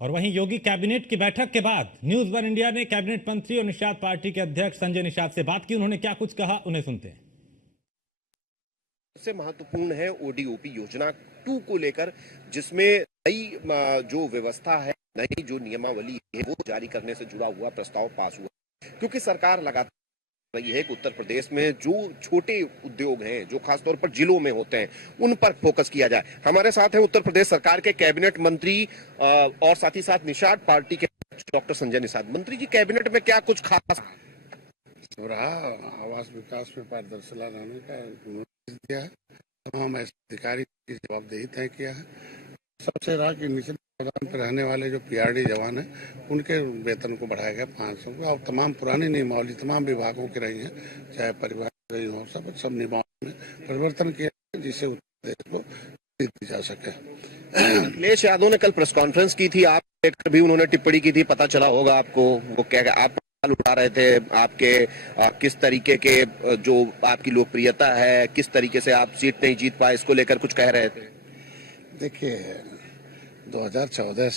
और वहीं योगी कैबिनेट की बैठक के बाद न्यूज वन इंडिया ने कैबिनेट मंत्री और निषाद पार्टी के अध्यक्ष संजय निषाद से बात की। उन्होंने क्या कुछ कहा, उन्हें सुनते हैं। सबसे महत्वपूर्ण है ओडीओपी योजना 2 को लेकर, जिसमें नई जो व्यवस्था है, नई जो नियमावली है वो जारी करने से जुड़ा हुआ प्रस्ताव पास हुआ। क्योंकि सरकार लगातार रही है कि उत्तर प्रदेश में जो छोटे उद्योग हैं, जो खासतौर पर जिलों में होते हैं, उन पर फोकस किया जाए। हमारे साथ हैं उत्तर प्रदेश सरकार के कैबिनेट मंत्री और साथ ही साथ निषाद पार्टी के डॉक्टर संजय निषाद। मंत्री जी, कैबिनेट में क्या कुछ खास रहा? आवास विकास में पारदर्शिता लाने का नोटिस दिया है। तमाम अधिकारी की जवाबदेही तय किया है। सबसे रहा कि निचले मैदान पर रहने वाले जो पीआरडी जवान हैं, उनके वेतन को बढ़ाया गया 500 रुपये। और तमाम पुरानी नियमावली तमाम विभागों की रही है, चाहे परिवहन रही हो, सब नियमावली में परिवर्तन किया है, जिससे उत्तर प्रदेश को दी जा सके। अखिलेश यादव ने कल प्रेस कॉन्फ्रेंस की थी, आप लेकर भी उन्होंने टिप्पणी की थी, पता चला होगा आपको। वो क्या आप उठा रहे थे आपके किस तरीके के जो आपकी लोकप्रियता है, किस तरीके से आप सीट नहीं जीत पाए, इसको लेकर कुछ कह रहे थे। देखिए, 2014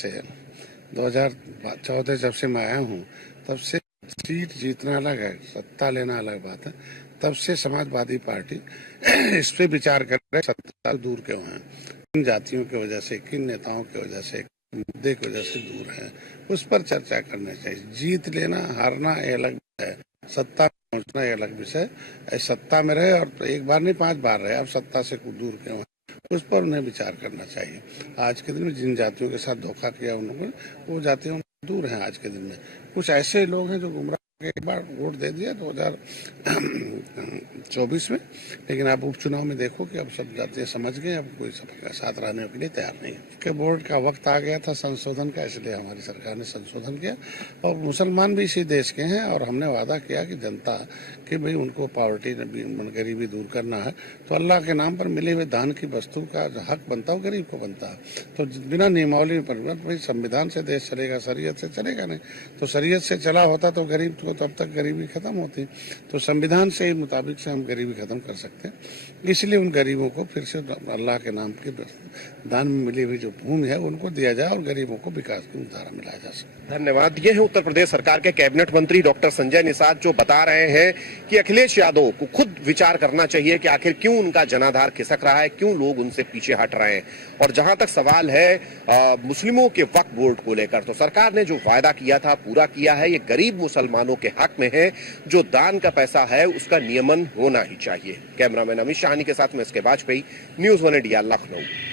जब से मैं आया हूँ, तब से सीट जीतना अलग है, सत्ता लेना अलग बात है। तब से समाजवादी पार्टी इस पे विचार कर रहे सत्ता दूर क्यों है, किन जातियों की वजह से, किन नेताओं की वजह से, मुद्दे की वजह से दूर है, उस पर चर्चा करनी चाहिए। जीत लेना हारना ये अलग है, सत्ता पहुंचना ये अलग विषय। सत्ता में रहे और तो एक बार नहीं 5 बार रहे, अब सत्ता से दूर क्यों है, उस पर उन्हें विचार करना चाहिए। आज के दिन में जिन जातियों के साथ धोखा किया उन्होंने, वो जातियों दूर हैं। आज के दिन में कुछ ऐसे लोग हैं जो गुमराह एक बार वोट दे दिया 2024 में, लेकिन आप उपचुनाव में देखो कि अब सब जातियां समझ गए, अब कोई सबके साथ रहने के लिए तैयार नहीं है। के बोर्ड का वक्त आ गया था संशोधन का, इसलिए हमारी सरकार ने संशोधन किया। और मुसलमान भी इसी देश के हैं, और हमने वादा किया कि जनता कि भाई उनको पॉवर्टी गरीबी दूर करना है, तो अल्लाह के नाम पर मिले हुए दान की वस्तु का हक बनता है, गरीब को बनता है। तो बिना नियमावली में परिवर्तन, भाई संविधान से देश चलेगा, शरीयत से चलेगा नहीं। तो शरीयत से चला होता तो गरीब को तब तक गरीबी खत्म होती। तो संविधान से ही मुताबिक से हम गरीबी खत्म कर सकते हैं। इसलिए उन गरीबों को फिर से अल्लाह के नाम की दान में मिली हुई जो भूमि है उनको दिया जाए और गरीबों को विकास की धारा मिलाया जा सके। धन्यवाद। ये है उत्तर प्रदेश सरकार के कैबिनेट मंत्री डॉक्टर संजय निषाद, जो बता रहे हैं कि अखिलेश यादव को खुद विचार करना चाहिए कि आखिर क्यों उनका जनाधार खिसक रहा है, क्यों लोग उनसे पीछे हट रहे हैं। और जहां तक सवाल है मुस्लिमों के वक्फ बोर्ड को लेकर, तो सरकार ने जो वायदा किया था पूरा किया है। ये गरीब मुसलमानों के हक में है। जो दान का पैसा है उसका नियमन होना ही चाहिए। कैमरामैन अमित शाहनी के साथ में इसके Vajpayee, news one India, Lucknow.